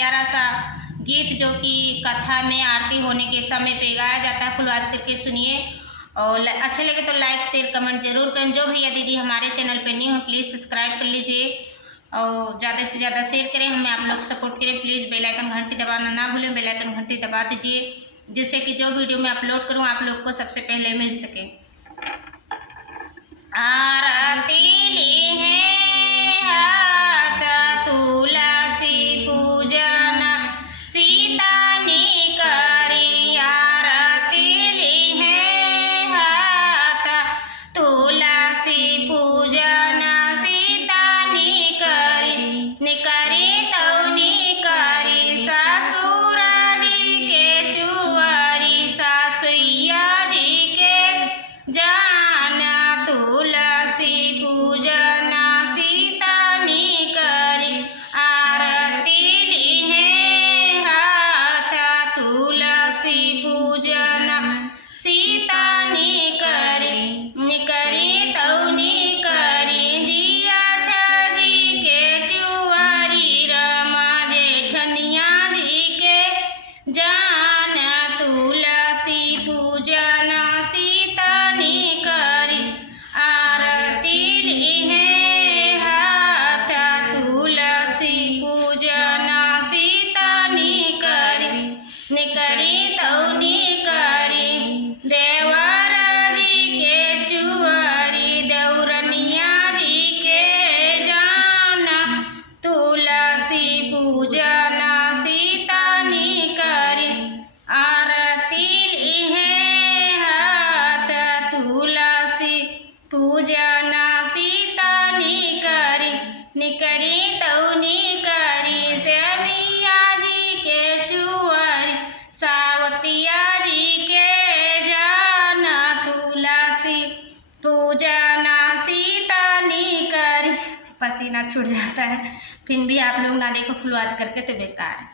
प्यारा सा गीत जो कि कथा में आरती होने के समय पे गाया जाता है, फुलवाज करके सुनिए। और अच्छे लगे तो लाइक शेयर कमेंट जरूर करें। जो भैया दीदी हमारे चैनल पे न्यू है प्लीज़ सब्सक्राइब कर लीजिए और ज़्यादा से ज़्यादा शेयर करें, हमें आप लोग सपोर्ट करें। प्लीज़ बेल आइकन घंटी दबाना ना भूलें, बेल आइकन घंटी दबा दीजिए जिससे कि जो वीडियो मैं अपलोड करूँ आप लोग को सबसे पहले मिल सके। आरती ली है हाथ तुलसी पूजन सीता ने करी, आरती ली है हाथ तुलसी पूजन सीता ने करी तो करी ससुर जी के चुआरी सासुइया जी के जाना तुलसी पूजन सीता ने करी, आरती ली है हाथ तुलसी पूजन सीता ने करी तो करी जियाठ जी के चुआरी रमा जेठनिया जी के जाना तुलसी पूजन सीता ने करी, आरती ली है हाथ तुलसी पूजन सीता ने करी तो करी देवर जी के चुआरी देवरनिया जी के जाना तुलसी पूजन सीता ने करी, आरती ली है हाथ तुलसी पूजन सीता ने करी तो करी सेमिया जी के चुआरी सावतिया जी के जाना तुलसी पूजन सीता ने करी। पसीना छूट जाता है, फिर भी आप लोग ना देखो फुलवाज करके तो बेकार है।